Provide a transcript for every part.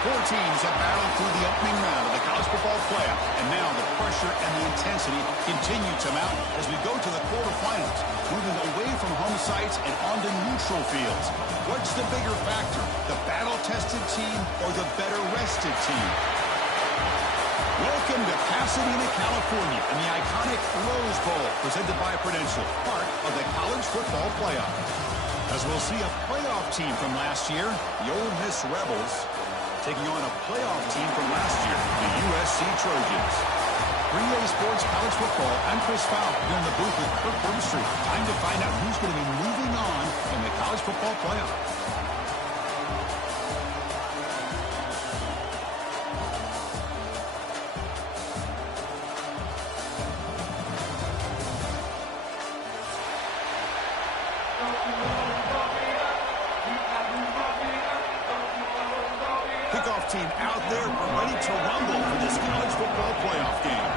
Four teams have battled through the opening round of the college football playoff, and now the pressure and the intensity continue to mount as we go to the quarterfinals, moving away from home sites and onto neutral fields. What's the bigger factor, the battle-tested team or the better-rested team? Welcome to Pasadena, California, and the iconic Rose Bowl, presented by Prudential, part of the college football playoff. As we'll see a playoff team from last year, the Ole Miss Rebels, taking on a playoff team from last year, the USC Trojans. 3A Sports College Football, I'm Chris Fowl, here in the booth with Kirk Herbstreit. Time to find out who's going to be moving on in the college football playoff. Kickoff team out there ready to rumble for this college football playoff game.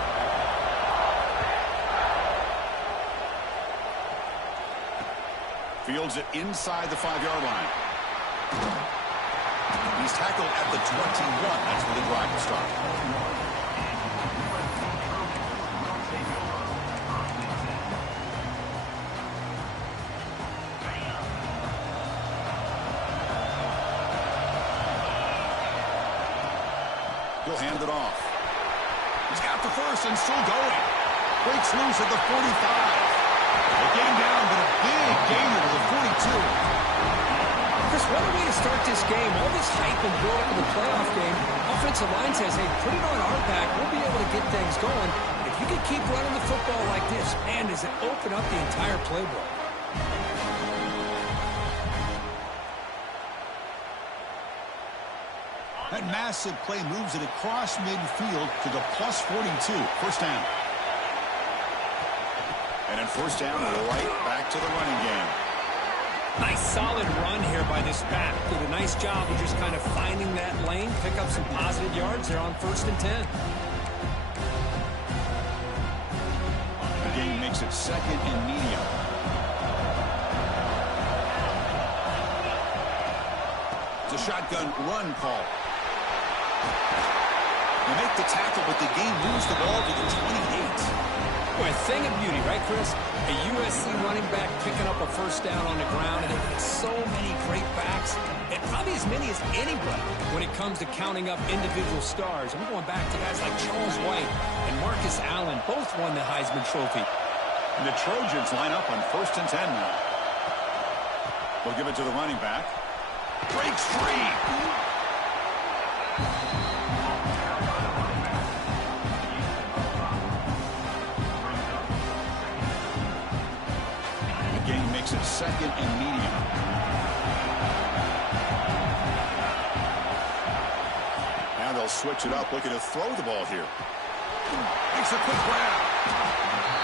Fields it inside the 5-yard line. He's tackled at the 21. That's where the drive will start. He'll hand it off. He's got the first and still going. Breaks loose at the 45. A game down, but a big gainer to the 42. Chris, what a way to start this game. All this hype and build up in the playoff game. Offensive line says, hey, put it on our back. We'll be able to get things going. If you can keep running the football like this, man, does it open up the entire playbook. That massive play moves it across midfield to the plus 42. First down. And then first down, right back to the running game. Nice solid run here by this back. Did a nice job of just kind of finding that lane, pick up some positive yards there on 1st and 10. The game makes it 2nd and medium. It's a shotgun run call. They make the tackle, but the game moves the ball to the 28. Boy, a thing of beauty, right, Chris? A USC running back picking up a first down on the ground, and they've got so many great backs, and probably as many as anybody when it comes to counting up individual stars. I'm going back to guys like Charles White and Marcus Allen. Both won the Heisman Trophy. And the Trojans line up on 1st and 10 now. They'll give it to the running back. Breaks free. Makes it 2nd and medium. Now they'll switch it up, looking to throw the ball here. Makes a quick grab.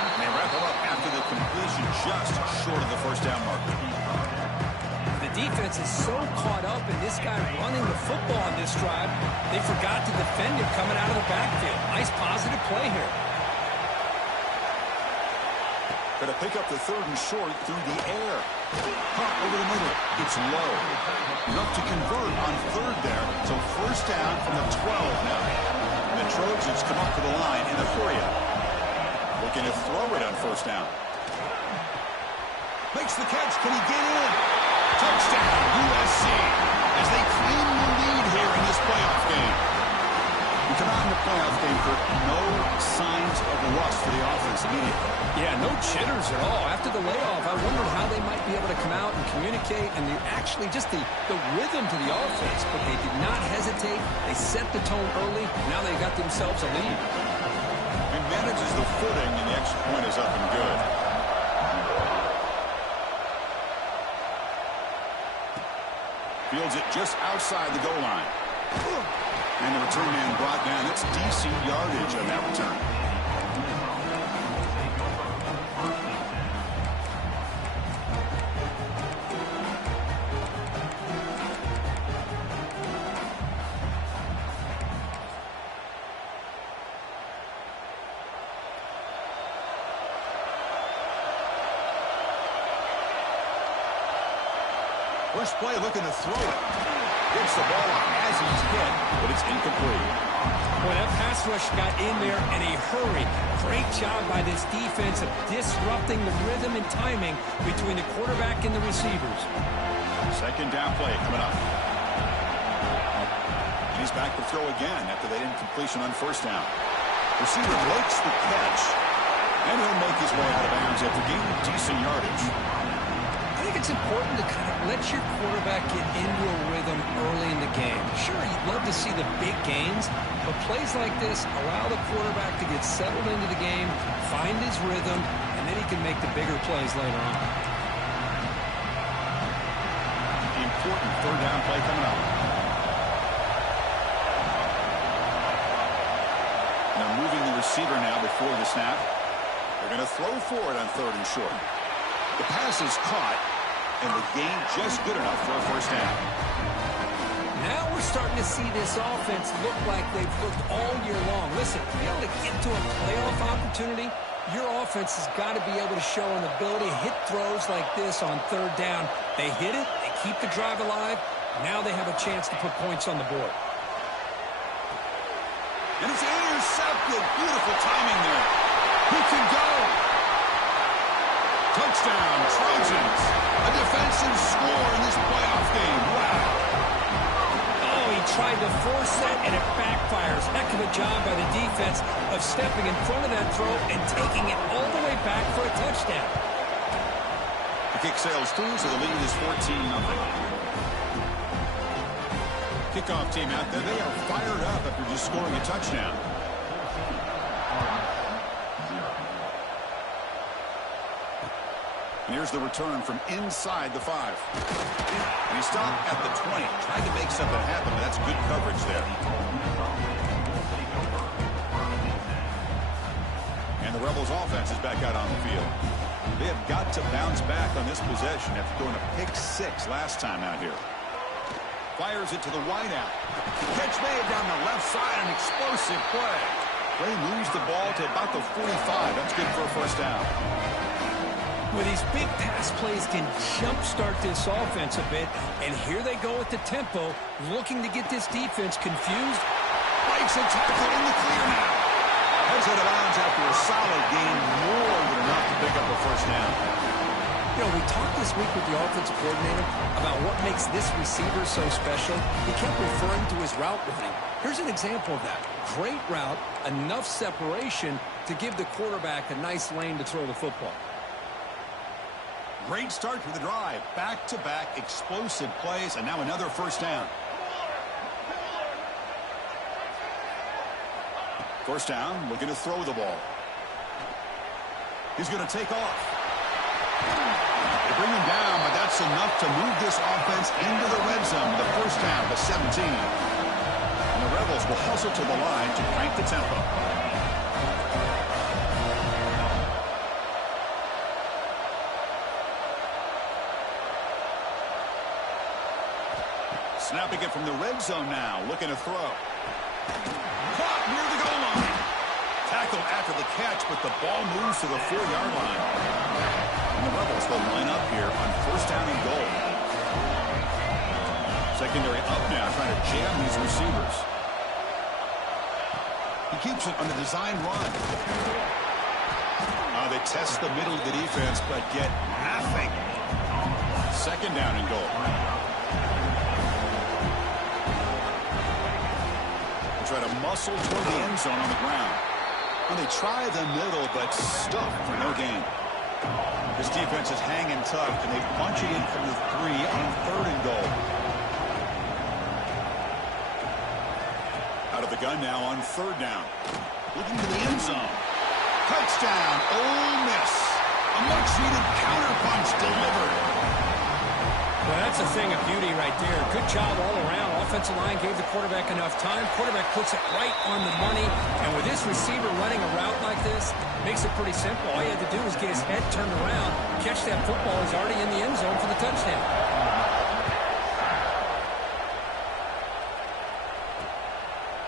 And they wrap him up after the completion, just short of the first down marker. The defense is so caught up in this guy running the football on this drive, they forgot to defend him coming out of the backfield. Nice positive play here. Going to pick up the 3rd and short through the air. Pop over the middle. It's low. Enough to convert on 3rd there. So first down from the 12 now. And the Trojans come up to the line in a 3. Looking to throw it on first down. Makes the catch. Can he get in? Touchdown, USC. As they claim the lead here in this playoff game. We come out in the playoff game for no signs of rust for the offense immediately. Yeah, no jitters at all. After the layoff, I wondered how they might be able to come out and communicate and actually just the rhythm to the offense. But they did not hesitate. They set the tone early. Now they got themselves a lead. He manages the footing, and the extra point is up and good. Fields it just outside the goal line. And the return man brought down. That's decent yardage on that return. First play looking to throw it. Gets the ball up as he's hit, but it's incomplete. Well, that pass rush got in there in a hurry. Great job by this defense of disrupting the rhythm and timing between the quarterback and the receivers. Second down play coming up. And he's back to throw again after that incompletion on first down. Receiver makes the catch, and he'll make his way out of bounds after gaining decent yardage. I think it's important to kind of let your quarterback get into a rhythm early in the game. Sure, you'd love to see the big gains, but plays like this allow the quarterback to get settled into the game, find his rhythm, and then he can make the bigger plays later on. Important third down play coming up. They're moving the receiver now before the snap. They're going to throw for it on third and short. The pass is caught, and the gain just good enough for a first down. Now we're starting to see this offense look like they've looked all year long. Listen, to be able to get to a playoff opportunity, your offense has got to be able to show an ability to hit throws like this on third down. They hit it, they keep the drive alive. Now they have a chance to put points on the board. And it's intercepted. Beautiful timing there. He can go. Touchdown, Trojans. A defensive score in this playoff game. Wow. Oh, he tried to force that, and it backfires. Heck of a job by the defense of stepping in front of that throw and taking it all the way back for a touchdown. The kick sails through, so the lead is 14-0. Kickoff team out there. They are fired up after just scoring a touchdown. And here's the return from inside the 5. And he stopped at the 20. Trying to make something happen, but that's good coverage there. And the Rebels offense is back out on the field. They have got to bounce back on this possession after throwing a pick 6 last time out here. Fires it to the wideout. Catch made down the left side, an explosive play. Ray moves the ball to about the 45. That's good for a first down. Well, these big pass plays can jumpstart this offense a bit, and here they go with the tempo, looking to get this defense confused. Breaks a tackle in the clear now. Heads out of bounds after a solid gain, more than enough to pick up a first down. You know, we talked this week with the offensive coordinator about what makes this receiver so special. He kept referring to his route running. Here's an example of that. Great route, enough separation to give the quarterback a nice lane to throw the football. Great start to the drive. Back-to-back explosive plays, and now another first down. First down, looking to throw the ball. He's going to take off. They bring him down, but that's enough to move this offense into the red zone. The first down to 17. And the Rebels will hustle to the line to crank the tempo. Snapping it from the red zone now, looking to throw. Caught near the goal line. Tackled after the catch, but the ball moves to the 4-yard line. And the Rebels will line up here on first down and goal. Secondary up now, trying to jam these receivers. He keeps it on the design run. They test the middle of the defense, but get nothing. Second down and goal. Try to muscle toward the end zone on the ground. Well, they try the middle, but stuck for no gain. This defense is hanging tough, and they punch it in from the 3 on third and goal. Out of the gun now on third down. Looking to the end zone. Touchdown, Ole Miss. A much-needed counterpunch delivered. Well, that's a thing of beauty right there. Good job all around. Offensive line gave the quarterback enough time. Quarterback puts it right on the money. And with this receiver running a route like this, makes it pretty simple. All he had to do was get his head turned around, catch that football. He's already in the end zone for the touchdown.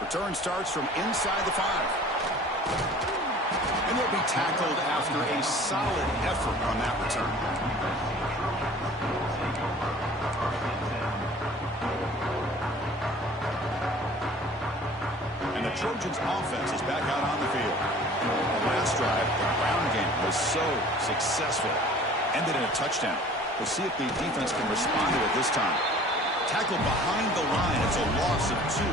Return starts from inside the 5. And he'll be tackled after a solid effort on that return. Trojans offense is back out on the field. The last drive, the ground game was so successful. Ended in a touchdown. We'll see if the defense can respond to it this time. Tackled behind the line. It's a loss of 2.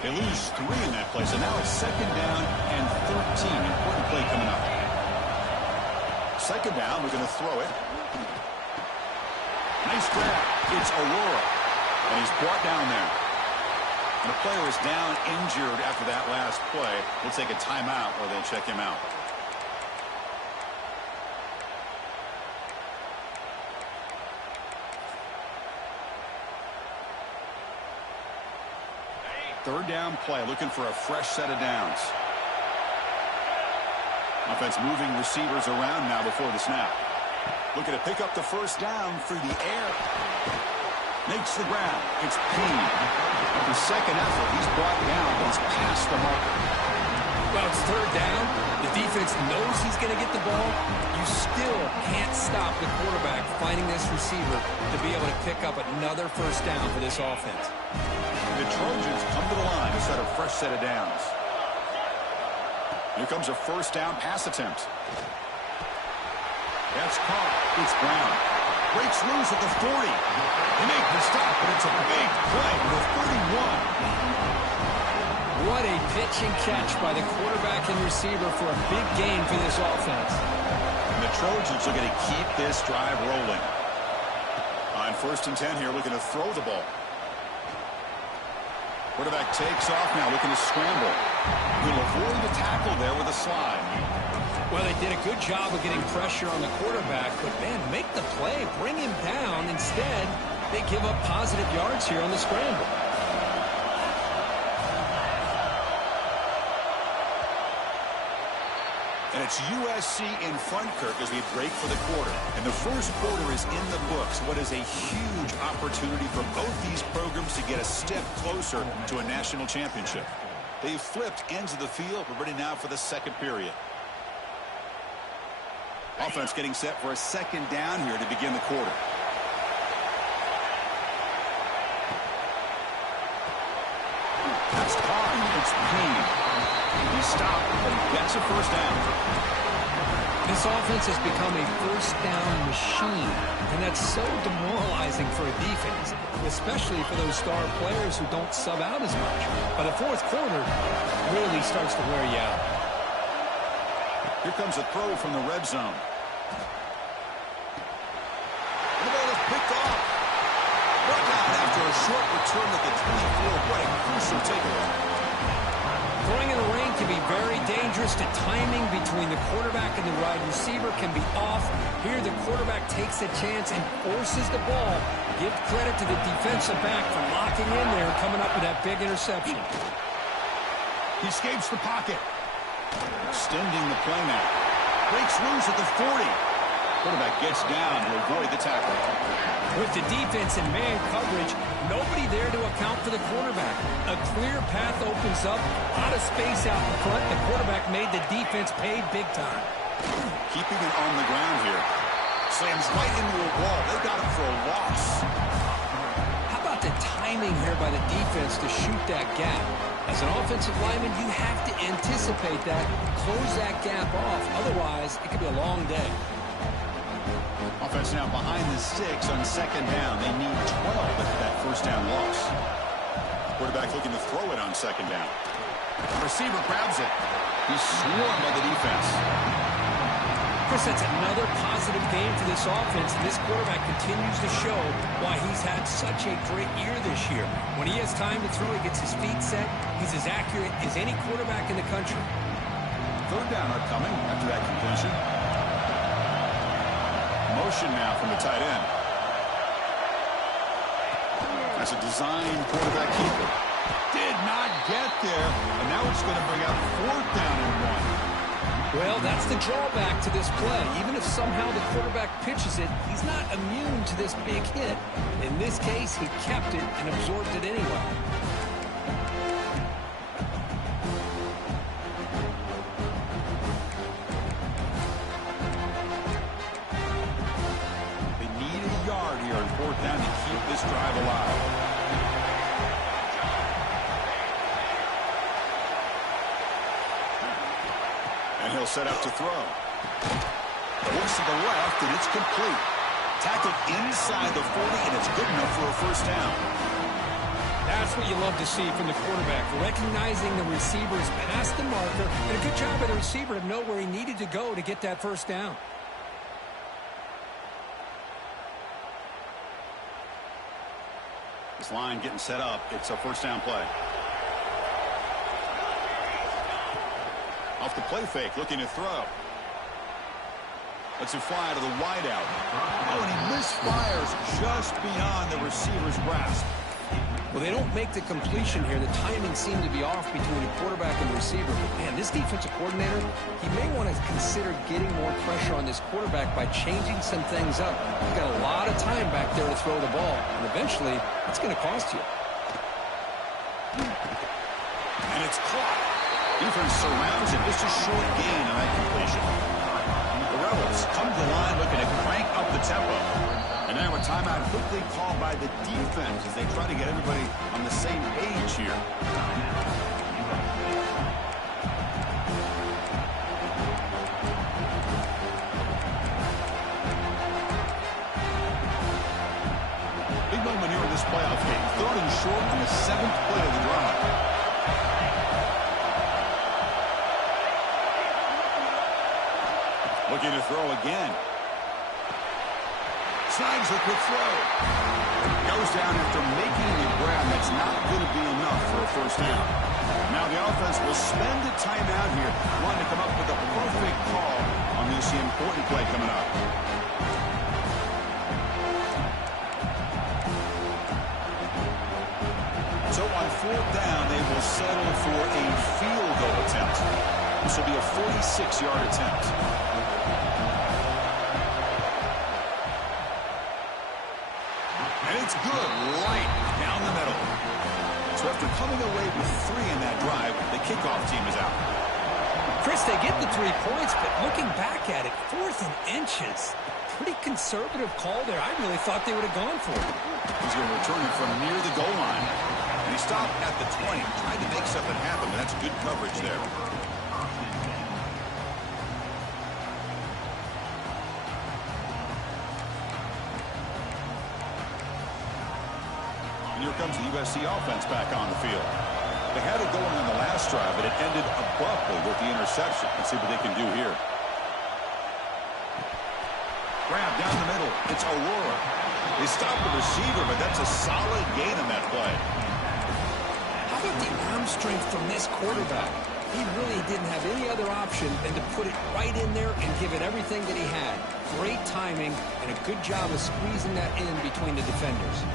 They lose 3 in that play, so now it's 2nd down and 13. Important play coming up. 2nd down, we're going to throw it. Nice grab. It's Aurora. And he's brought down there. And the player is down injured after that last play. We'll take a timeout while they check him out. Third down play, looking for a fresh set of downs. Offense moving receivers around now before the snap. Looking to pick up the first down through the air. Makes the grab. It's Payne. After second effort, he's brought down, but he's past the marker. Well, it's 3rd down. The defense knows he's going to get the ball. You still can't stop the quarterback finding this receiver to be able to pick up another first down for this offense. The Trojans come to the line to set a fresh set of downs. Here comes a first down pass attempt. That's caught. It's Brown. Breaks loose at the 40. They make the stop, but it's a big play to the 31. What a pitch and catch by the quarterback and receiver for a big gain for this offense. And the Trojans are going to keep this drive rolling. On 1st and 10 here, looking to throw the ball. Quarterback takes off now, looking to scramble. Will avoid the tackle there with a slide. Well, they did a good job of getting pressure on the quarterback, but, man, make the play, bring him down. Instead, they give up positive yards here on the scramble. And it's USC in front, Kirk, as we break for the quarter. And the first quarter is in the books. What is a huge opportunity for both these programs to get a step closer to a national championship. They've flipped ends of the field. We're ready now for the second period. Offense getting set for a 2nd down here to begin the quarter. That's caught. It's Payne. He stopped, but he gets a first down. This offense has become a first down machine, and that's so demoralizing for a defense, especially for those star players who don't sub out as much. But the 4th quarter really starts to wear you out. Here comes a throw from the red zone. And the ball is picked off. Brought down after a short return at the 24. What a crucial takeaway. Throwing in the rain can be very dangerous. The timing between the quarterback and the wide receiver can be off. Here the quarterback takes a chance and forces the ball. Give credit to the defensive back for locking in there and coming up with that big interception. He escapes the pocket. Extending the play now. Breaks loose at the 40. Quarterback gets down to avoid the tackle. With the defense in man coverage, nobody there to account for the quarterback. A clear path opens up, a lot of space out in front. The quarterback made the defense pay big time. Keeping it on the ground here. Slams right into a wall. They got him for a loss. How about the timing here by the defense to shoot that gap? As an offensive lineman, you have to anticipate that, close that gap off. Otherwise, it could be a long day. Offense now behind the 6 on 2nd down. They need 12 after that first down loss. Quarterback looking to throw it on 2nd down. The receiver grabs it. He's swarmed by the defense. Chris, that's another positive game for this offense. And this quarterback continues to show why he's had such a great year this year. When he has time to throw, he gets his feet set. He's as accurate as any quarterback in the country. 3rd down upcoming after that completion. Motion now from the tight end. That's a design quarterback keeper. Did not get there, and now it's going to bring out 4th down and 1. Well, that's the drawback to this play. Even if somehow the quarterback pitches it, he's not immune to this big hit. In this case, he kept it and absorbed it anyway. set up to throw. Looks to the left, and it's complete. Tackled inside the 40, and it's good enough for a first down. That's what you love to see from the quarterback, recognizing the receiver's past the marker, and a good job by the receiver to know where he needed to go to get that first down. This line getting set up. It's a first down play. Off the play fake, looking to throw. Lets it fly to the wideout. Oh, and he misfires just beyond the receiver's grasp. Well, they don't make the completion here. The timing seemed to be off between the quarterback and the receiver. But, man, this defensive coordinator, he may want to consider getting more pressure on this quarterback by changing some things up. He's got a lot of time back there to throw the ball, and eventually it's going to cost you. And it's caught. Defense surrounds it. Just a short gain on that completion. The Rebels come to the line looking to crank up the tempo. And now a timeout quickly called by the defense as they try to get everybody on the same page here. Big moment here in this playoff game. 3rd and short on the 7th play of the drive. Looking to throw again. Snags a quick throw. Goes down after making the grab. That's not going to be enough for a first down. Now the offense will spend a timeout here, wanting to come up with a perfect call on this important play coming up. So on 4th down, they will settle for a field goal attempt. This will be a 46-yard attempt. And it's good right down the middle. So after coming away with 3 in that drive, the kickoff team is out. Chris, they get the 3 points, but looking back at it, 4th and inches. Pretty conservative call there. I really thought they would have gone for it. He's going to return it from near the goal line. And he stopped at the 20, tried to make something happen, but that's good coverage there. Here comes the USC offense back on the field. They had it going on the last drive, but it ended abruptly with the interception. Let's see what they can do here. Grab down the middle. It's Aurora. They stopped the receiver, but that's a solid gain on that play. How about the arm strength from this quarterback? He really didn't have any other option than to put it right in there and give it everything that he had. Great timing and a good job of squeezing that in between the defenders.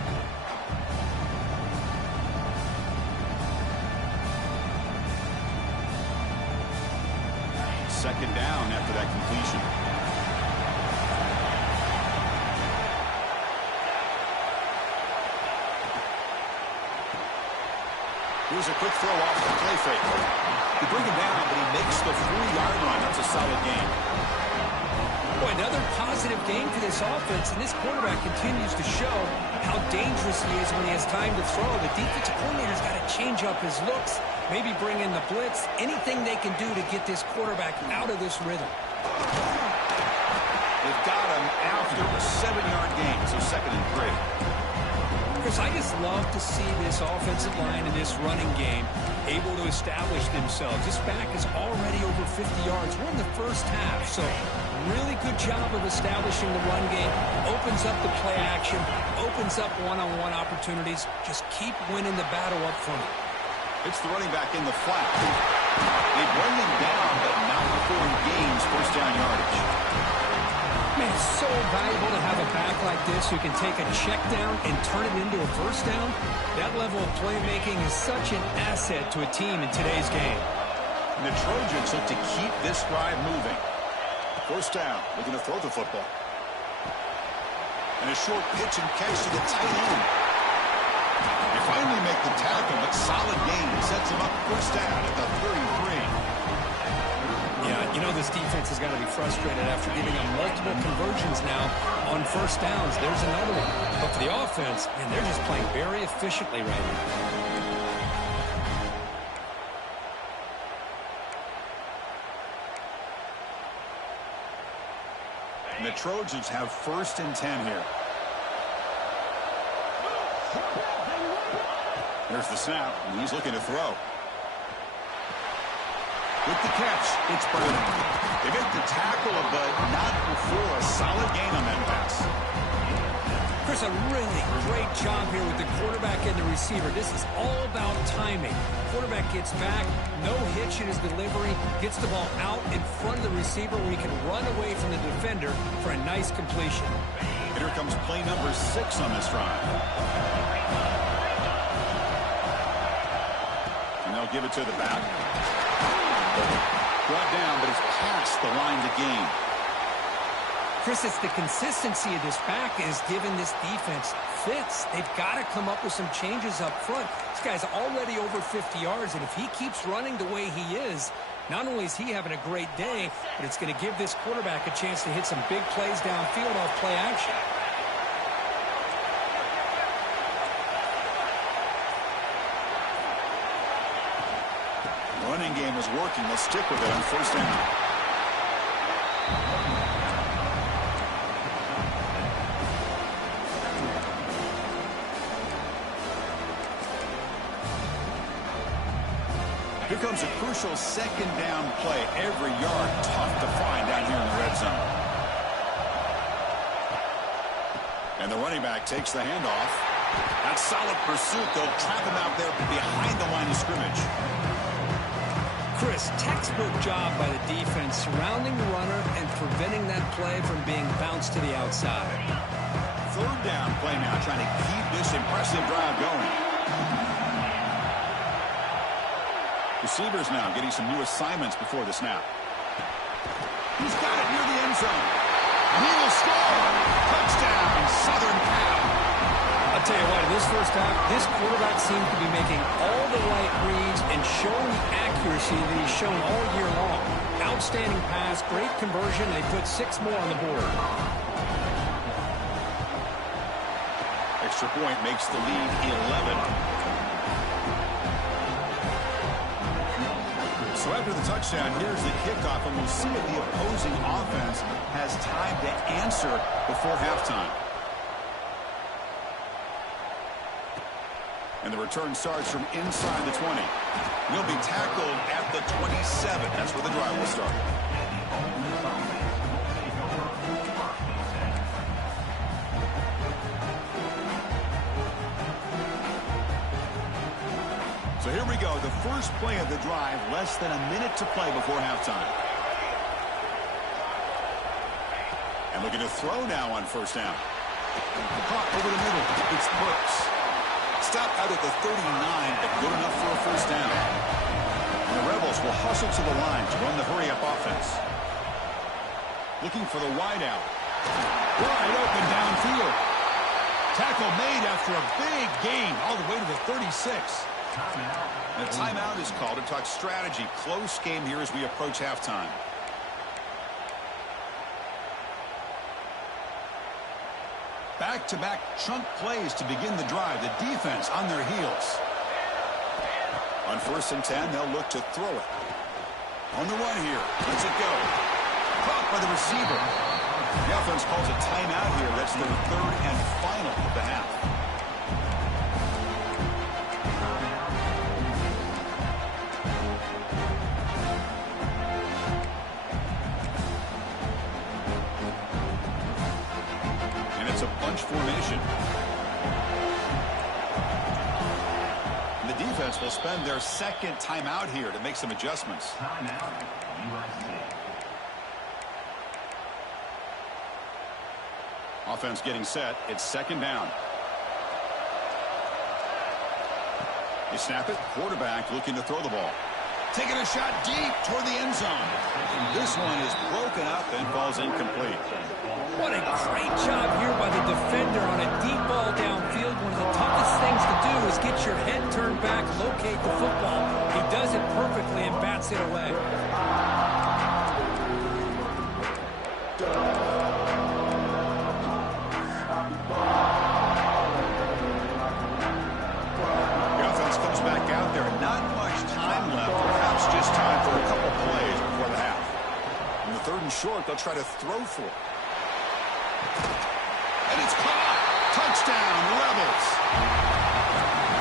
2nd down after that completion. Here's a quick throw off the play fake. They bring him down, but he makes the 3-yard line. That's a solid gain. Boy, another positive game for this offense, and this quarterback continues to show how dangerous he is when he has time to throw. The defensive coordinator's got to change up his looks, maybe bring in the blitz, anything they can do to get this quarterback out of this rhythm. They've got him after a 7-yard gain, so 2nd and 3. Chris, I just love to see this offensive line and this running game able to establish themselves. This back is already over 50 yards. We're in the first half, so really good job of establishing the run game. Opens up the play action, opens up one-on-one opportunities. Just keep winning the battle up front. It's the running back in the flat. They bring him down, but not before he gains first down yardage. Man, it's so valuable to have a back like this who can take a check down and turn it into a first down. That level of playmaking is such an asset to a team in today's game. And the Trojans look to keep this drive moving. First down, looking to throw the football. And a short pitch and catch to the tight end. They finally make the tackle, but solid gain sets them up first down at the 33. Yeah, you know this defense has got to be frustrated after giving them multiple conversions now on first downs. There's another one. But for the offense, man, they're just playing very efficiently right now. And the Trojans have 1st and 10 here. There's the snap, and he's looking to throw. With the catch, it's Burden. They make the tackle, but not before a solid gain on that pass. Chris, a really great job here with the quarterback and the receiver. This is all about timing. Quarterback gets back, no hitch in his delivery, gets the ball out in front of the receiver where he can run away from the defender for a nice completion. And here comes play number 6 on this drive. And they'll give it to the back. Brought down, but it's past the line to gain. Chris, it's the consistency of this back is giving this defense fits. They've got to come up with some changes up front. This guy's already over 50 yards, and if he keeps running the way he is, not only is he having a great day, but it's going to give this quarterback a chance to hit some big plays downfield off play action. Running game is working. They'll stick with it on 1st down. Here comes a crucial 2nd down play. Every yard tough to find down here in the red zone. And the running back takes the handoff. That's solid pursuit. They'll trap him out there behind the line of scrimmage. Chris, textbook job by the defense surrounding the runner and preventing that play from being bounced to the outside. 3rd down play now, trying to keep this impressive drive going. Receivers now getting some new assignments before the snap. He's got it near the end zone. He will score. Touchdown, Southern Cal. I'll tell you what, in this first half, this quarterback seems to be making all the right reads and showing the accuracy that he's shown all year long. Outstanding pass, great conversion. They put 6 more on the board. Extra point makes the lead 11. So after the touchdown, here's the kickoff, and we'll see if the opposing offense has time to answer before halftime. And the return starts from inside the 20. He'll be tackled at the 27. That's where the drive will start. So here we go, the first play of the drive, less than a minute to play before halftime. And looking to throw now on 1st down. Caught over the middle, it's Burks. Stopped out at the 39, but good enough for a 1st down. And the Rebels will hustle to the line to run the hurry-up offense. Looking for the wideout. Wide open downfield. Tackle made after a big gain all the way to the 36. And a timeout is called to talk strategy. Close game here as we approach halftime. Back-to-back chunk plays to begin the drive. The defense on their heels. On 1st and 10, they'll look to throw it. On the run here. Lets it go. Caught by the receiver. The offense calls a timeout here. That's their 3rd and final of the half. Formation. And the defense will spend their 2nd timeout here to make some adjustments. Offense getting set. It's 2nd down. They snap it. Quarterback looking to throw the ball. Taking a shot deep toward the end zone. This one is broken up and falls incomplete. What a great job here by the defender on a deep ball downfield. One of the toughest things to do is get your head turned back, locate the football. He does it perfectly and bats it away. The offense comes back out there. Not much time left. Perhaps just time for a couple plays before the half. In the 3rd and short, they'll try to throw for it. And it's caught. Touchdown, Rebels.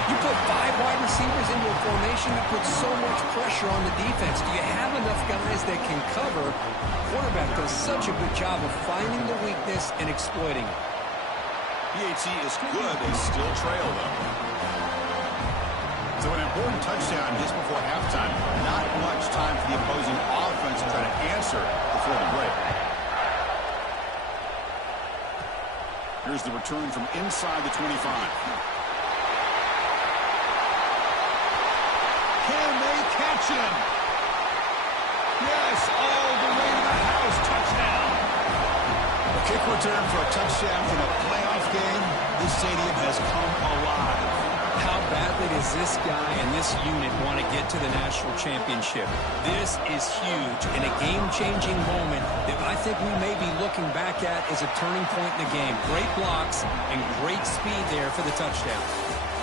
You put 5 wide receivers into a formation that puts so much pressure on the defense. Do you have enough guys that can cover? Quarterback does such a good job of finding the weakness and exploiting it. PAT is good. They still trail, though. So an important touchdown just before halftime. Not much time for the opposing offense to try to answer before the break. Here's the return from inside the 25. Can they catch him? Yes, all the way to the house. Touchdown. A kick return for a touchdown in a playoff game. This stadium has come alive. How badly does this guy and this unit want to get to the national championship? This is huge and a game-changing moment that I think we may be looking back at as a turning point in the game. Great blocks and great speed there for the touchdown.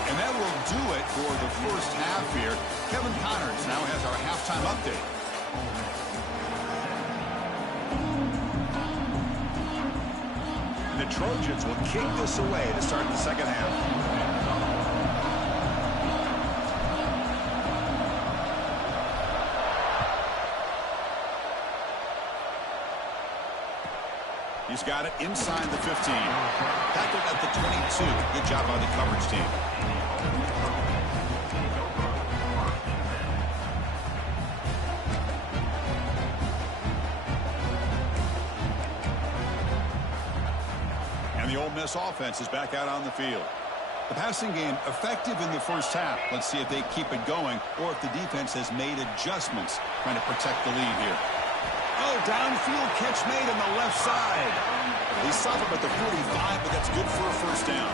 And that will do it for the first half here. Kevin Connors now has our halftime update. The Trojans will kick this away to start the second half. He's got it inside the 15. Tackled at the 22. Good job by the coverage team. And the Ole Miss offense is back out on the field. The passing game effective in the first half. Let's see if they keep it going or if the defense has made adjustments trying to protect the lead here. Oh, downfield catch made on the left side. They stop him at the 45, but that's good for a first down.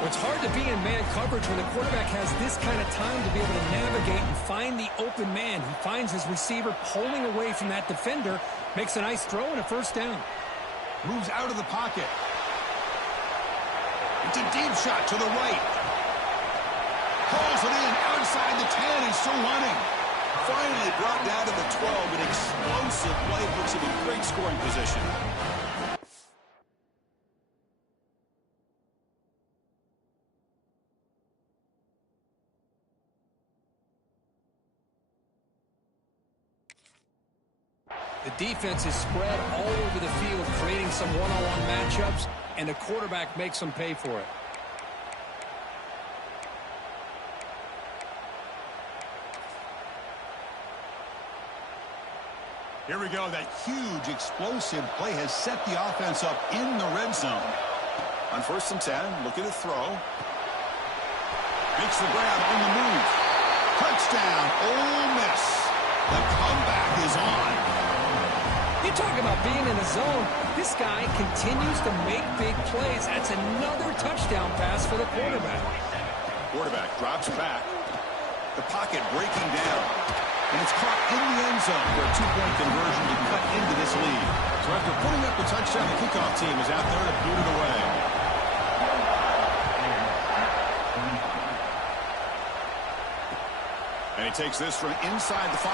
Well, it's hard to be in man coverage when the quarterback has this kind of time to be able to navigate and find the open man. He finds his receiver pulling away from that defender, makes a nice throw and a first down. Moves out of the pocket. It's a deep shot to the right. Pulls it in outside the 10. He's still running. Finally brought down to the 12. An explosive play puts him in great scoring position. The defense is spread all over the field, creating some one-on-one matchups, and the quarterback makes them pay for it. Here we go. That huge explosive play has set the offense up in the red zone. On 1st and 10, look at the throw. Makes the grab on the move. Touchdown, Ole Miss. The comeback is on. You talk about being in the zone. This guy continues to make big plays. That's another touchdown pass for the quarterback. Quarterback drops back. The pocket breaking down. And it's caught in the end zone for a 2-point conversion to cut into this lead. So after putting up the touchdown, the kickoff team is out there to boot it away. And he takes this from inside the 5.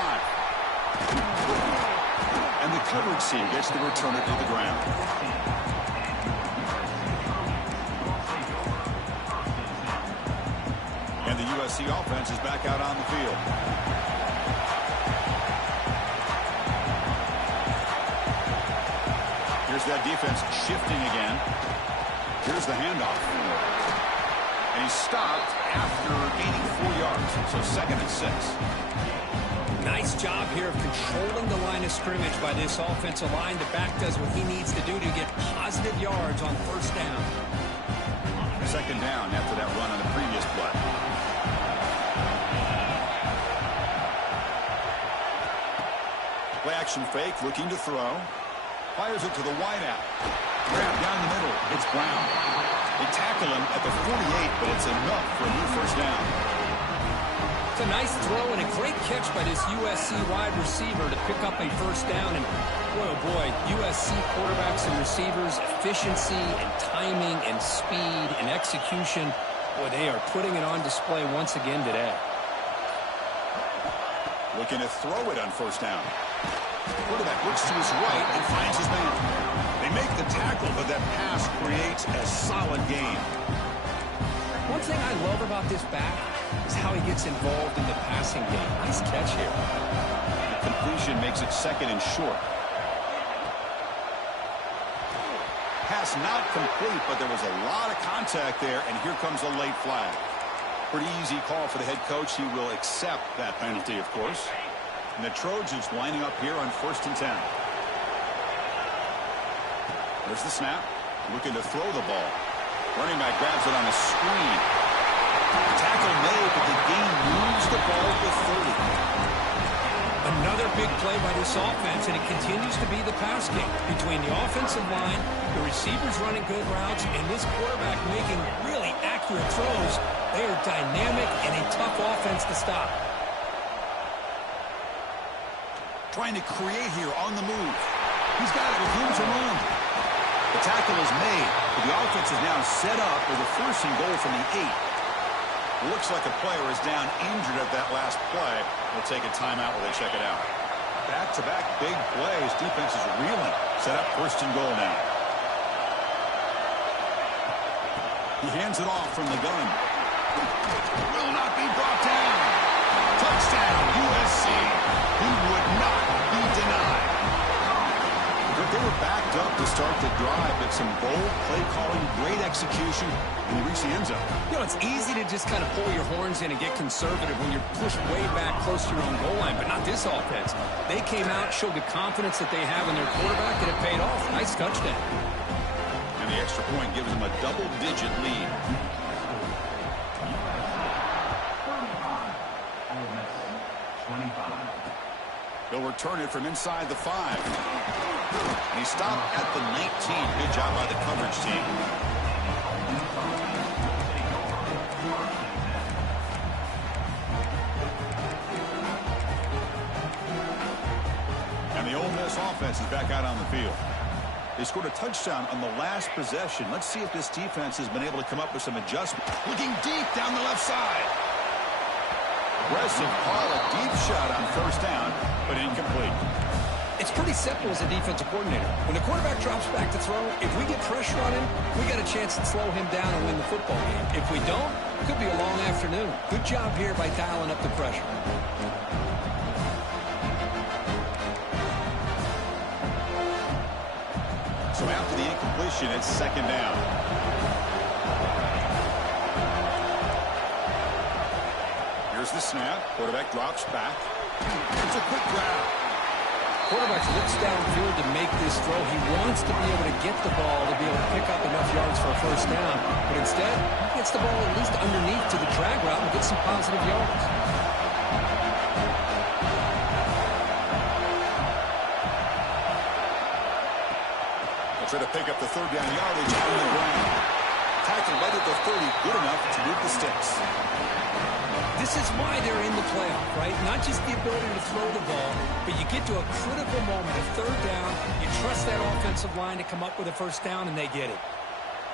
And the coverage team gets the returner to the ground. And the USC offense is back out on the field. Here's that defense shifting again. Here's the handoff. And he's stopped after gaining 4 yards. So 2nd and 6. Nice job here of controlling the line of scrimmage by this offensive line. The back does what he needs to do to get positive yards on 1st down. 2nd down after that run on the previous play. Play action fake, looking to throw. Fires it to the wideout. Grab down the middle. It's Brown. They tackle him at the 48, but it's enough for a new 1st down. It's a nice throw and a great catch by this USC wide receiver to pick up a 1st down. And boy, oh boy, USC quarterbacks and receivers, efficiency and timing and speed and execution. Boy, they are putting it on display once again today. Looking to throw it on 1st down. Quarterback looks to his right and finds his man. They make the tackle, but that pass creates a solid gain. One thing I love about this back is how he gets involved in the passing game. Nice catch here. The completion makes it second and short. Pass not complete, but there was a lot of contact there, and here comes a late flag. Pretty easy call for the head coach. He will accept that penalty, of course. And the Trojans lining up here on 1st and 10. There's the snap. Looking to throw the ball. Running back grabs it on a screen. Tackle made, but the game moves the ball to 30. Another big play by this offense, and it continues to be the pass game. Between the offensive line, the receivers running good routes, and this quarterback making really accurate throws, they are dynamic and a tough offense to stop. Trying to create here on the move. He's got it with room to run. The tackle is made, but the offense is now set up with a 1st and goal from the 8. Looks like a player is down injured at that last play. We'll take a timeout while they check it out. Back-to-back big plays. Defense is reeling. Set up 1st and goal now. He hands it off from the gun. Will not be brought down. Touchdown, USC. He would not be denied. They were backed up to start the drive, but some bold play calling, great execution, and they reach the end zone. You know, it's easy to just kind of pull your horns in and get conservative when you're pushed way back close to your own goal line, but not this offense. They came out, showed the confidence that they have in their quarterback, and it paid off. Nice touchdown. And the extra point gives them a double-digit lead. They'll return it from inside the 5. And he stopped at the 19. Good job by the coverage team. And the Ole Miss offense is back out on the field. They scored a touchdown on the last possession. Let's see if this defense has been able to come up with some adjustment. Looking deep down the left side. Aggressive call, a deep shot on 1st down, but incomplete. It's pretty simple as a defensive coordinator. When the quarterback drops back to throw, if we get pressure on him, we got a chance to slow him down and win the football game. If we don't, it could be a long afternoon. Good job here by dialing up the pressure. So after the incompletion, it's 2nd down. Here's the snap. Quarterback drops back. It's a quick grab. Quarterback looks downfield to make this throw. He wants to be able to get the ball to be able to pick up enough yards for a 1st down. But instead, he gets the ball at least underneath to the drag route and gets some positive yards. They'll try to pick up the 3rd down yardage on the ground. Tackle right at the 30, good enough to move the sticks. This is why they're in the playoff, right? Not just the ability to throw the ball, but you get to a critical moment, a 3rd down, you trust that offensive line to come up with a 1st down, and they get it.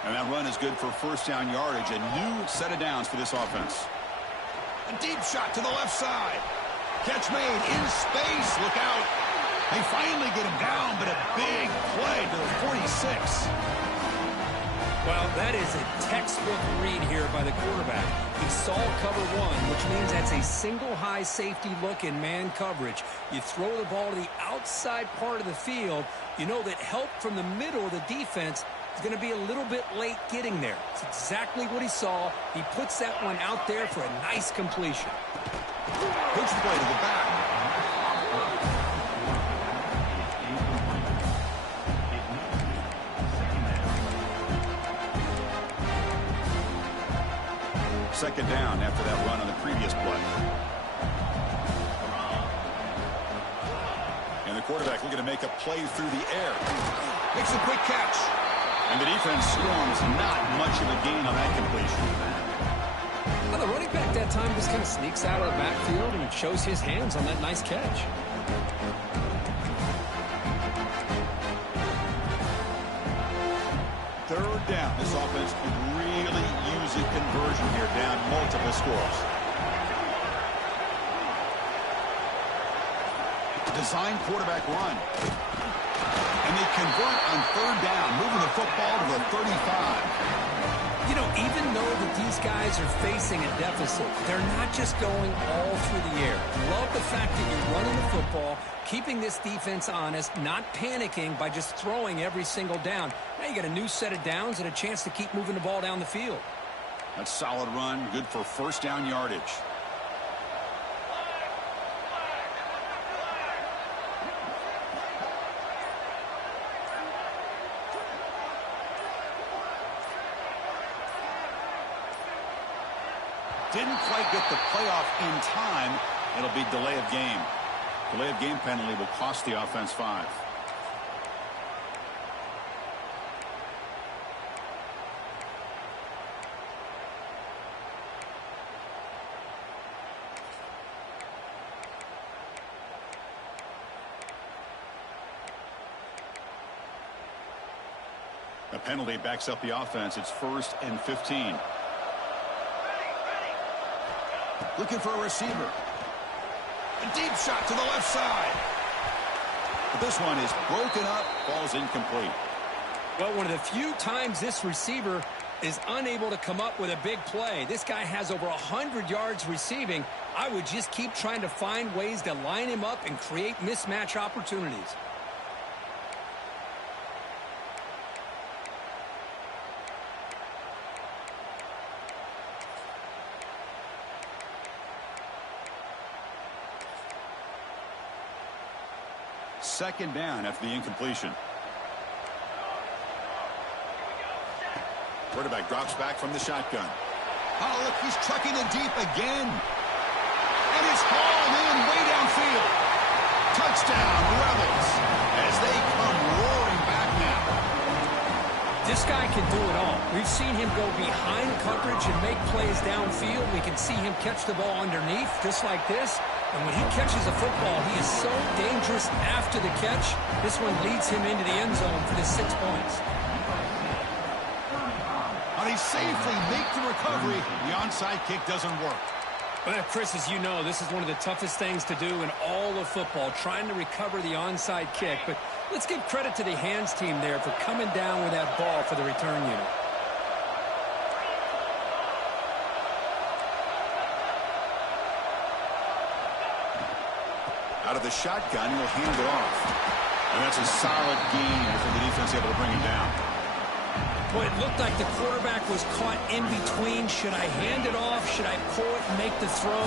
And that run is good for 1st down yardage, a new set of downs for this offense. A deep shot to the left side. Catch made in space, look out. They finally get him down, but a big play to the 46. Well, that is a textbook read here by the quarterback. He saw cover 1, which means that's a single high safety look in man coverage. You throw the ball to the outside part of the field, you know that help from the middle of the defense is going to be a little bit late getting there. It's exactly what he saw. He puts that one out there for a nice completion. Pitch play to the back. Second down after that run on the previous play. And the quarterback looking to make a play through the air. Makes a quick catch. And the defense storms not much of a gain on that completion. Well, the running back that time just kind of sneaks out of the backfield and shows his hands on that nice catch. Third down. This offense could really use a conversion here, down multiple scores. design quarterback run. And they convert on third down, moving the football to the 35. You know, even though that these guys are facing a deficit, they're not just going all through the air. Love the fact that you're running the football, keeping this defense honest, not panicking by just throwing every single down. Now you got a new set of downs and a chance to keep moving the ball down the field. That's a solid run, good for first down yardage. Didn't quite get the playoff in time. It'll be delay of game. Delay of game penalty will cost the offense 5. A penalty backs up the offense. It's 1st and 15. Looking for a receiver. A deep shot to the left side. But this one is broken up, falls incomplete. Well, one of the few times this receiver is unable to come up with a big play. This guy has over 100 yards receiving. I would just keep trying to find ways to line him up and create mismatch opportunities. Second down after the incompletion. Quarterback drops back from the shotgun. Oh, look, he's trucking it deep again. And it's hauled in way downfield. Touchdown, Rebels, as they come roaring back now. This guy can do it all. We've seen him go behind coverage and make plays downfield. We can see him catch the ball underneath, just like this. And when he catches a football, he is so dangerous after the catch. This one leads him into the end zone for the 6 points. And they safely make the recovery. The onside kick doesn't work. Well, Chris, as you know, this is one of the toughest things to do in all of football, trying to recover the onside kick. But let's give credit to the hands team there for coming down with that ball for the return unit. Out of the shotgun, he'll hand it off. And that's a solid gain before the defense able to bring him down. Well, it looked like the quarterback was caught in between. Should I hand it off? Should I pull it and make the throw?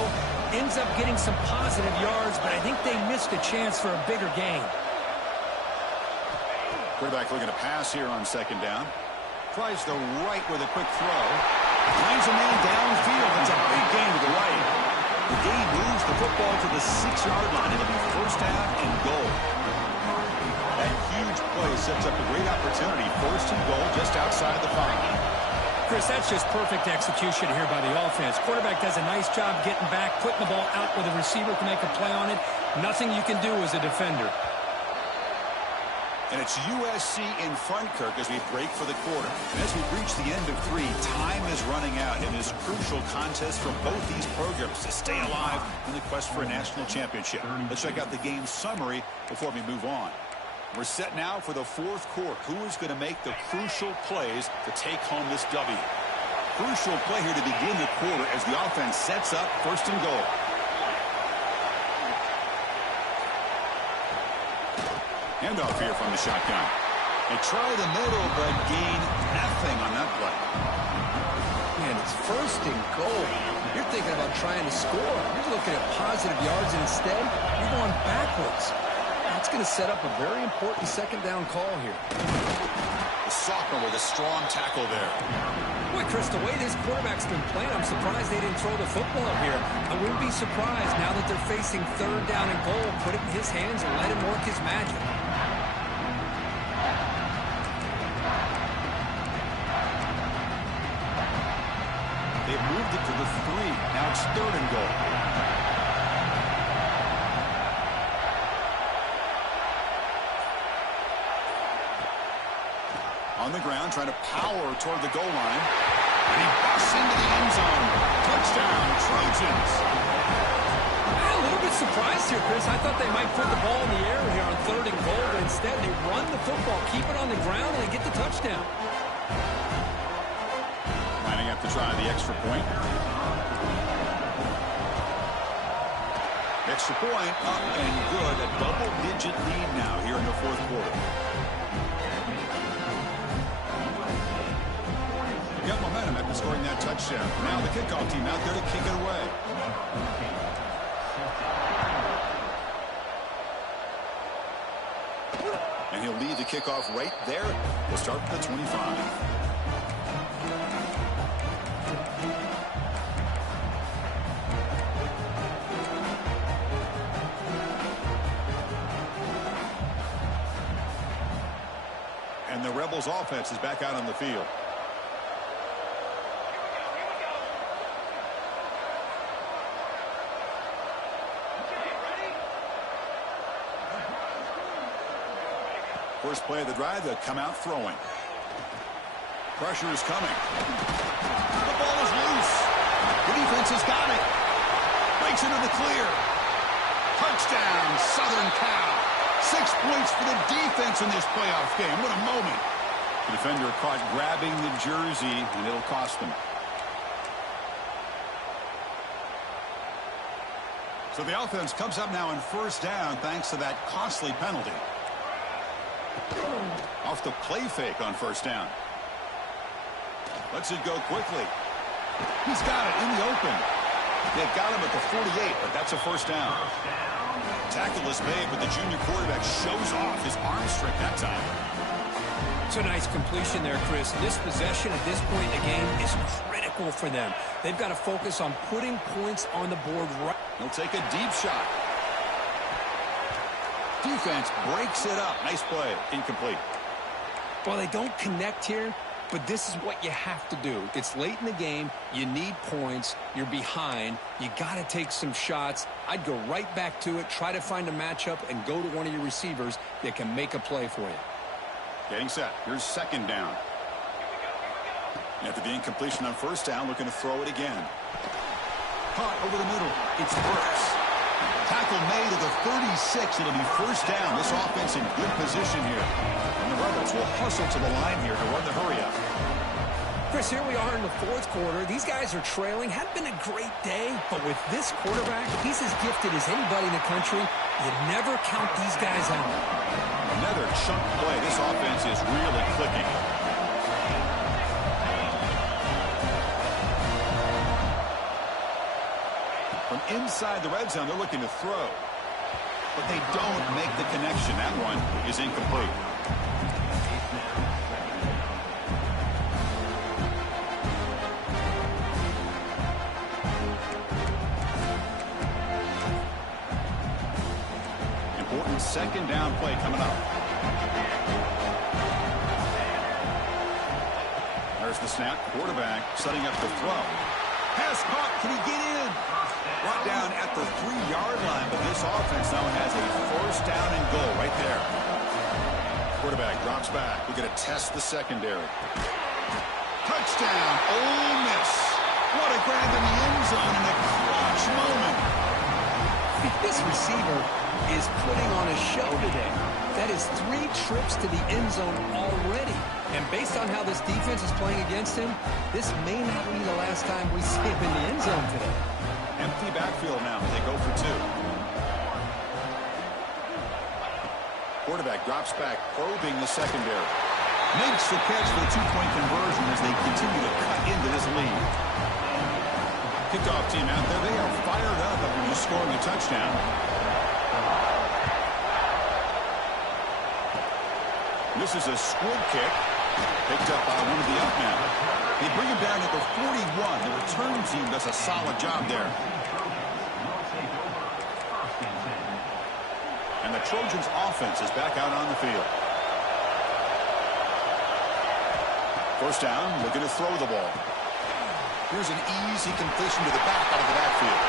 Ends up getting some positive yards, but I think they missed a chance for a bigger gain. Quarterback looking to pass here on second down. Tries the right with a quick throw. Finds a man downfield. That's a big gain to the right. The gain moves the football to the 6-yard line. It'll be first half and goal. That huge play sets up a great opportunity. First and goal just outside the 5. Chris, that's just perfect execution here by the offense. Quarterback does a nice job getting back, putting the ball out where the receiver can make a play on it. Nothing you can do as a defender. And it's USC in front, Kirk, as we break for the quarter. And as we reach the end of 3, time is running out in this crucial contest for both these programs to stay alive in the quest for a national championship. Let's check out the game summary before we move on. We're set now for the 4th quarter. Who is going to make the crucial plays to take home this W? Crucial play here to begin the quarter as the offense sets up first and goal. Handoff here from the shotgun. They try the middle, but gain nothing on that play. Man, it's first and goal. You're thinking about trying to score. You're looking at positive yards, and instead, you're going backwards. That's going to set up a very important second down call here. The sophomore with a strong tackle there. Boy, Chris, the way this quarterback's been playing, I'm surprised they didn't throw the football here. I wouldn't be surprised now that they're facing third down and goal. Put it in his hands and let him work his magic. They've moved it to the 3. Now it's third and goal. On the ground, trying to power toward the goal line. And he busts into the end zone. Touchdown, Trojans. A little bit surprised here, Chris. I thought they might put the ball in the air here on 3rd and goal, but instead they run the football, keep it on the ground, and they get the touchdown. Lining up to try the extra point. Extra point up and good. A double-digit lead now here in the 4th quarter. Got momentum after scoring that touchdown. Now the kickoff team out there to kick it away. And he'll lead the kickoff right there. We'll start with the 25. And the Rebels offense is back out on the field. First play of the drive, they'll come out throwing. Pressure is coming. The ball is loose. The defense has got it. Breaks into the clear. Touchdown, Southern Cal. 6 points for the defense in this playoff game. What a moment. The defender caught grabbing the jersey, and it'll cost them. So the offense comes up now in 1st down thanks to that costly penalty. Off the play fake on 1st down. Lets it go quickly. He's got it in the open. They've got him at the 48, but that's a 1st down. Tackle is made, but the junior quarterback shows off his arm strength that time. It's a nice completion there, Chris. This possession at this point in the game is critical for them. They've got to focus on putting points on the board right. He'll take a deep shot. Defense breaks it up. Nice play. Incomplete. Well, they don't connect here, but this is what you have to do. It's late in the game. You need points. You're behind. You got to take some shots. I'd go right back to it, try to find a matchup, and go to one of your receivers that can make a play for you. Getting set. Here's 2nd down. After the incompletion on 1st down, looking to throw it again. Caught over the middle. It's Burks. Tackle made at the 36. It'll be 1st down. This offense in good position here. And the Rebels will hustle to the line here to run the hurry up. Chris, here we are in the 4th quarter. These guys are trailing. Hadn't been a great day, but with this quarterback, he's as gifted as anybody in the country. You never count these guys out. Another chunk play. This offense is really clicking. From inside the red zone, they're looking to throw. But they don't make the connection. That one is incomplete. Important 2nd down play coming up. There's the snap. Quarterback setting up the throw. Pass caught. Can he get in? Brought down at the 3-yard line, but this offense now has a 1st down and goal right there. Quarterback drops back. We're going to test the secondary. Touchdown, Ole Miss. What a grab in the end zone in a clutch moment. This receiver is putting on a show today. That is 3 trips to the end zone already. And based on how this defense is playing against him, this may not be the last time we see him in the end zone today. Empty backfield now. They go for 2. Quarterback drops back, probing the secondary. Makes the catch for the 2-point conversion as they continue to cut into this lead. Kickoff team out there. They are fired up after just scoring a touchdown. This is a squib kick. Picked up by one of the up men. They bring him down at the 41. The return team does a solid job there. And the Trojans offense is back out on the field. 1st down, looking to throw the ball. Here's an easy completion to the back out of the backfield.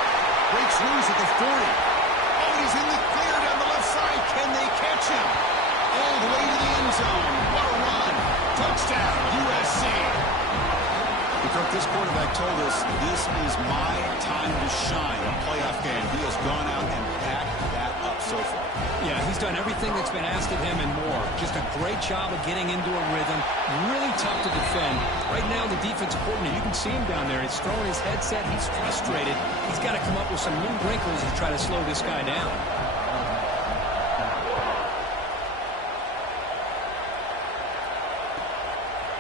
Breaks loose at the 40. Oh, he's in the clear down the left side. Can they catch him? All the way to the end zone. What a run. Touchdown, USC. Because this quarterback told us this is my time to shine. A playoff game. He has gone out and so far. Yeah, he's done everything that's been asked of him and more. Just a great job of getting into a rhythm. Really tough to defend. Right now, the defensive coordinator, you can see him down there. He's throwing his headset. He's frustrated. He's got to come up with some new wrinkles to try to slow this guy down.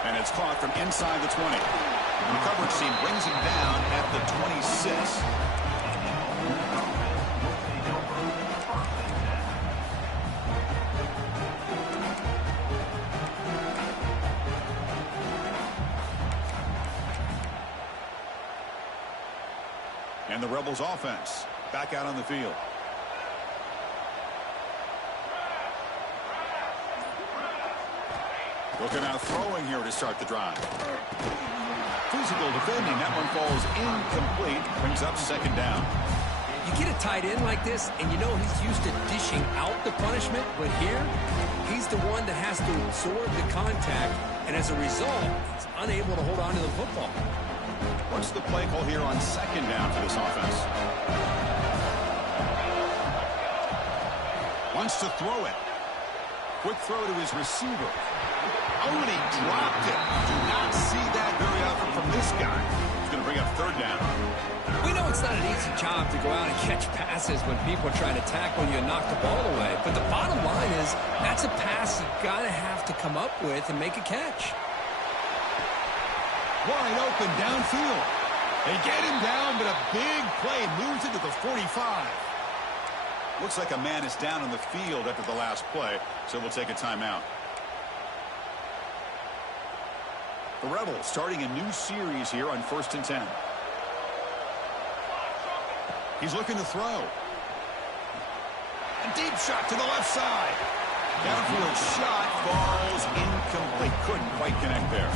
And it's caught from inside the 20. The coverage team brings him down at the 26. And the Rebels offense back out on the field. Looking out throwing here to start the drive. Physical defending. That one falls incomplete. Brings up second down. You get a tight end like this, and you know he's used to dishing out the punishment, but here, he's the one that has to absorb the contact, and as a result, he's unable to hold on to the football. What's the play call here on second down for this offense? Wants to throw it. Quick throw to his receiver. Oh, and he dropped it. Do not see that very often from this guy. He's going to bring up third down. We know it's not an easy job to go out and catch passes when people are trying to tackle you and knock the ball away. But the bottom line is that's a pass you've got to have to come up with and make a catch. Wide open downfield. They get him down, but a big play moves into the 45. Looks like a man is down on the field after the last play, so we'll take a timeout. The Rebels starting a new series here on 1st and 10. He's looking to throw. A deep shot to the left side. Downfield shot falls incomplete. Couldn't quite connect there.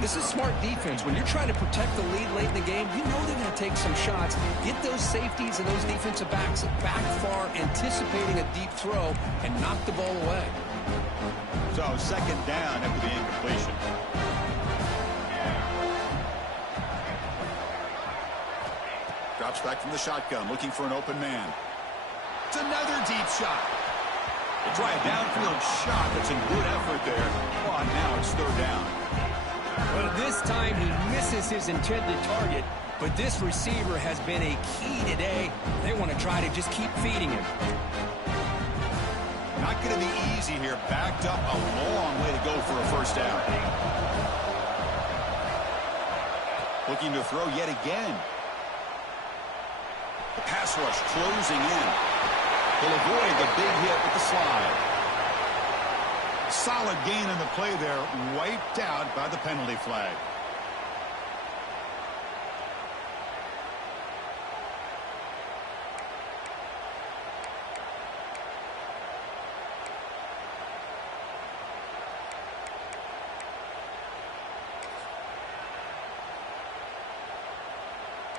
This is smart defense. When you're trying to protect the lead late in the game, you know they're going to take some shots. Get those safeties and those defensive backs back far, anticipating a deep throw, and knock the ball away. So second down after the incompletion. Drops back from the shotgun, looking for an open man. It's another deep shot. They try a downfield shot. That's a good effort there. Oh, now it's third down. Well, this time he misses his intended target, but this receiver has been a key today. They want to try to just keep feeding him. Not going to be easy here. Backed up a long way to go for a first down. Looking to throw yet again. The pass rush closing in. He'll avoid the big hit with the slide. Solid gain on the play there, wiped out by the penalty flag.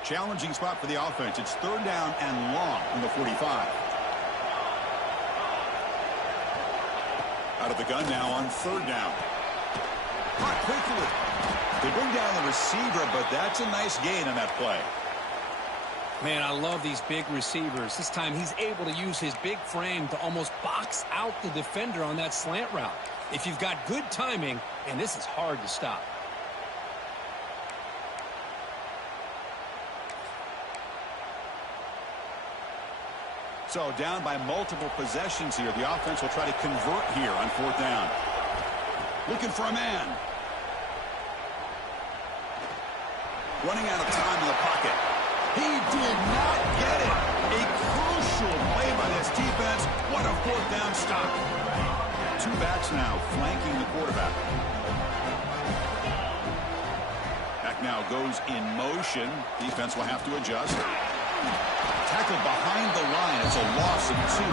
Challenging spot for the offense. It's third down and long from the 45. Out of the gun now on third down. Caught quickly. They bring down the receiver, but that's a nice gain on that play. Man, I love these big receivers. This time he's able to use his big frame to almost box out the defender on that slant route. If you've got good timing, and this is hard to stop. So down by multiple possessions here. The offense will try to convert here on fourth down. Looking for a man. Running out of time in the pocket. He did not get it. A crucial play by this defense. What a fourth down stop. Two backs now flanking the quarterback. Back now goes in motion. Defense will have to adjust. Tackled behind the line. It's a loss of 2.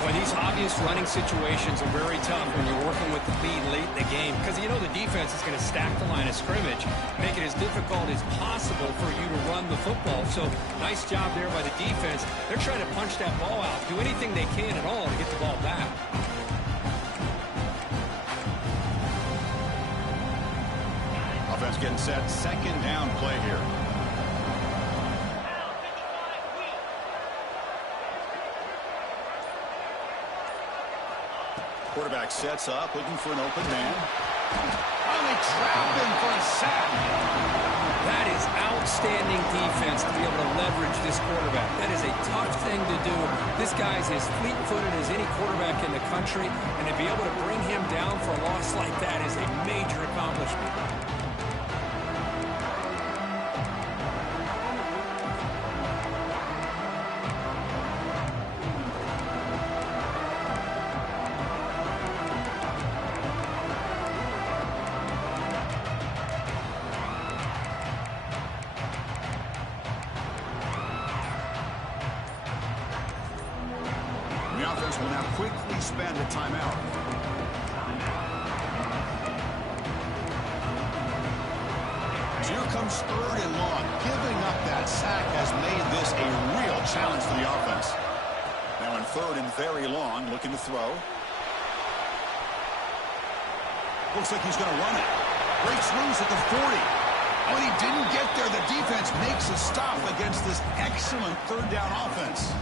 Boy, these obvious running situations are very tough when you're working with the lead late in the game because you know the defense is going to stack the line of scrimmage, make it as difficult as possible for you to run the football. So nice job there by the defense. They're trying to punch that ball out, do anything they can at all to get the ball back. Offense getting set. Second down play here. quarterback sets up, looking for an open man. Oh, they trap him for a sack. That is outstanding defense to be able to leverage this quarterback. That is a tough thing to do. This guy's as fleet-footed as any quarterback in the country, and to be able to bring him down for a loss like that is a major accomplishment. The offense will now quickly spend a timeout. So here comes 3rd and long. Giving up that sack has made this a real challenge for the offense. Now in 3rd and very long, looking to throw. Looks like he's going to run it. Breaks loose at the 40. When he didn't get there, the defense makes a stop against this excellent 3rd down offense.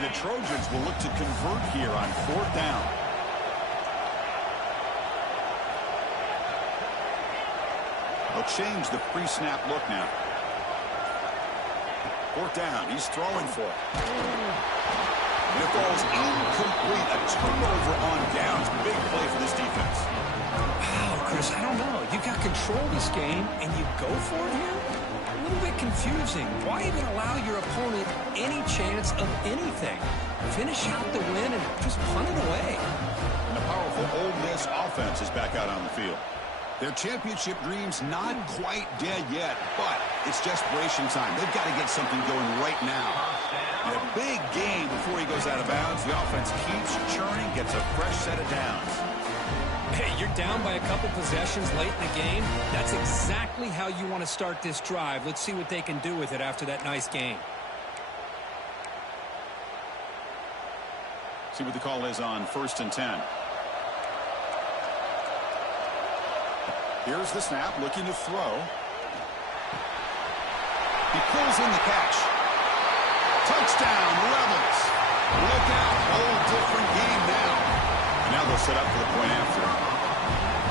The Trojans will look to convert here on 4th down. They'll change the pre-snap look now. 4th down. He's throwing for it. It falls incomplete. A turnover on downs. Big play for this defense. Wow, Chris, I don't know. You got control of this game, and you go for it here? A little bit confusing. Why even allow your opponent any chance of anything? Finish out the win and just punt it away. And the powerful Ole Miss offense is back out on the field. Their championship dreams not quite dead yet, but it's desperation time. They've got to get something going right now. And a big game before he goes out of bounds. The offense keeps churning, gets a fresh set of downs. Hey, you're down by a couple possessions late in the game. That's exactly how you want to start this drive. Let's see what they can do with it after that nice game. See what the call is on 1st and 10. Here's the snap, looking to throw. He pulls in the catch. Touchdown, Rebels. Look out, whole different game now. Now they'll set up for the point after.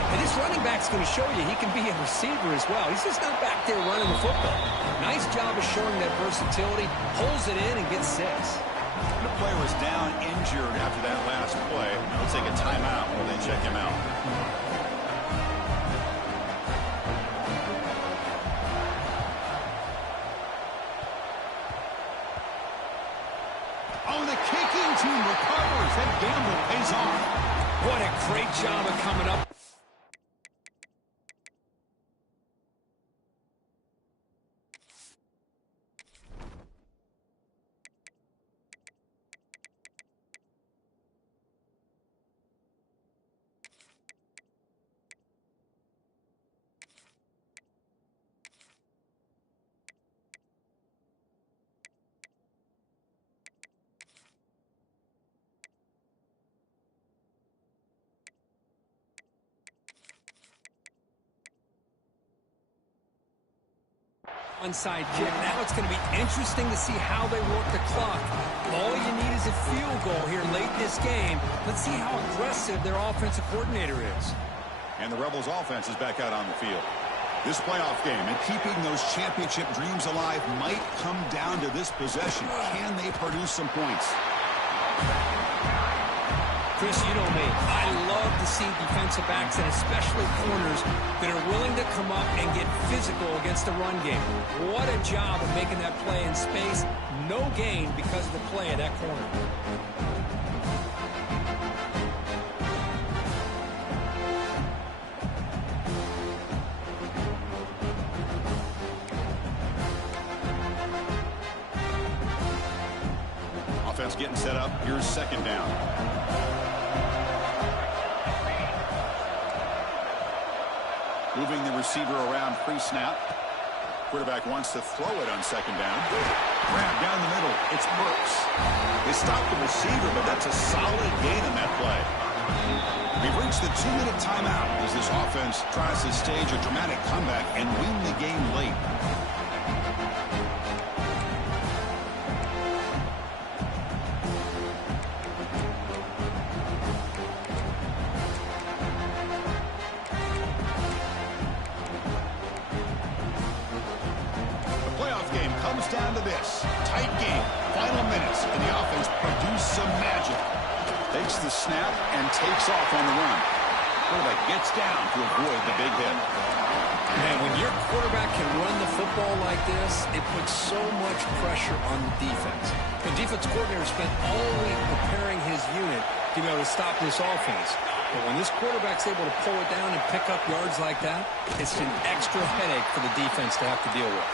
And this running back's going to show you he can be a receiver as well. He's just not back there running the football. Nice job of showing that versatility. Pulls it in and gets 6. The player was down injured after that last play. They'll take a timeout while they check him out. Oh, the kicking team recovers. That gamble pays off. What a great job of coming up. Onside kick. Now it's going to be interesting to see how they work the clock. All you need is a field goal here late in this game. Let's see how aggressive their offensive coordinator is. And the Rebels offense is back out on the field. This playoff game and keeping those championship dreams alive might come down to this possession. Can they produce some points? Chris, you know me. I love to see defensive backs and especially corners that are willing to come up and get physical against the run game. What a job of making that play in space. No gain because of the play of that corner. Offense getting set up. Here's 2nd down. Moving the receiver around pre-snap. Quarterback wants to throw it on 2nd down. Grab down the middle. It's Burks. They stopped the receiver, but that's a solid gain in that play. We've reached the 2-minute timeout as this offense tries to stage a dramatic comeback and win the game late. The playoff game comes down to this. Tight game. Final minutes, and the offense produced some magic. Takes the snap and takes off on the run. Quarterback gets down to avoid the big hit. Man, when your quarterback can run the football like this, it puts so much pressure on the defense. The defense coordinator spent all week preparing his unit to be able to stop this offense. But when this quarterback's able to pull it down and pick up yards like that, it's an extra headache for the defense to have to deal with.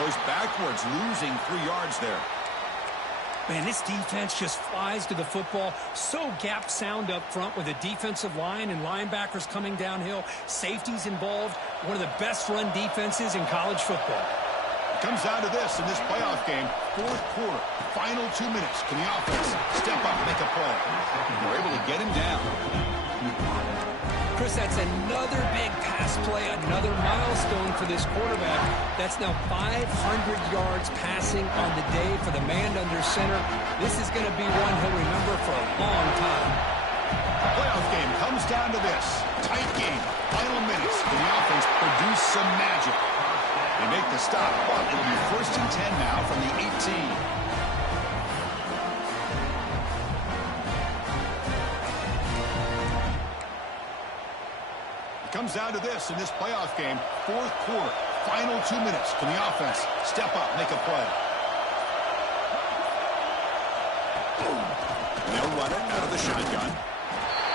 Goes backwards, losing 3 yards there. Man, this defense just flies to the football. So gap sound up front with a defensive line and linebackers coming downhill. Safeties involved. One of the best run defenses in college football. It comes down to this in this playoff game. 4th quarter, final 2 minutes. Can the offense step up and make a play? They're able to get him down. Chris, that's another big pass play, another milestone for this quarterback. That's now 500 yards passing on the day for the man under center. This is going to be one he'll remember for a long time. The playoff game comes down to this. Tight game, final minutes. Can the offense produce some magic? They make the stop, but it'll be 1st and 10 now from the 18. Comes down to this in this playoff game. 4th quarter, final 2 minutes. Can the offense step up, make a play? And they'll run it out of the shotgun.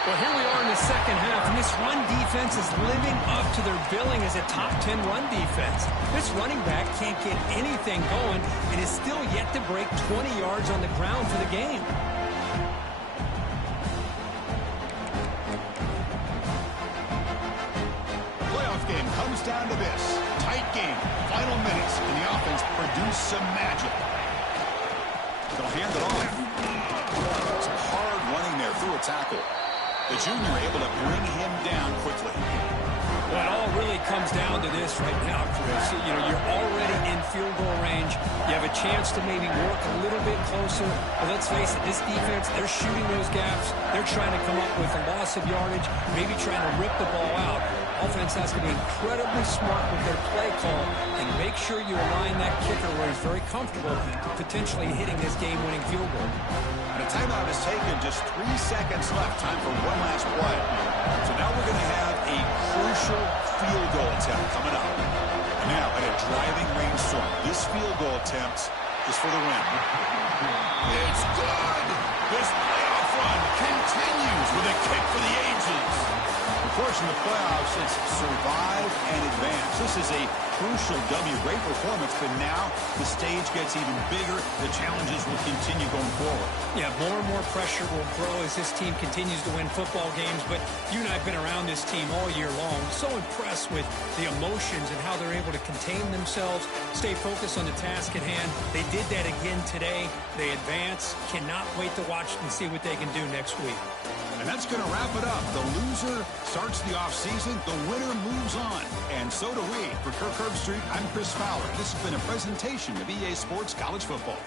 Well, here we are in the second half, and this run defense is living up to their billing as a top 10 run defense. This running back can't get anything going and is still yet to break 20 yards on the ground for the game. Down to this. Tight game. Final minutes. And the offense produce some magic. They'll hand it off. Some hard running there through a tackle. The junior able to bring him down quickly. Well, it all really comes down to this right now, Chris. You know, you're already in field goal range. You have a chance to maybe work a little bit closer. But let's face it, this defense, they're shooting those gaps. They're trying to come up with a loss of yardage, maybe trying to rip the ball out. Offense has to be incredibly smart with their play call and make sure you align that kicker where he's very comfortable potentially hitting this game-winning field goal. And a timeout is taken. Just 3 seconds left. Time for one last play. So now we're going to have a crucial field goal attempt coming up. And now at a driving rangestorm, this field goal attempt is for the win. It's good! This playoff run continues with a kick for the ages. Of course, in the playoffs, it's survive and advance. This is a crucial W. Great performance, but now the stage gets even bigger. The challenges will continue going forward. Yeah, more and more pressure will grow as this team continues to win football games, but you and I have been around this team all year long. So impressed with the emotions and how they're able to contain themselves, stay focused on the task at hand. They did that again today. They advance. Cannot wait to watch and see what they can do next week. And that's going to wrap it up. The loser starts the offseason. The winner moves on. And so do we. For Kirk Herbstreit, I'm Chris Fowler. This has been a presentation of EA Sports College Football.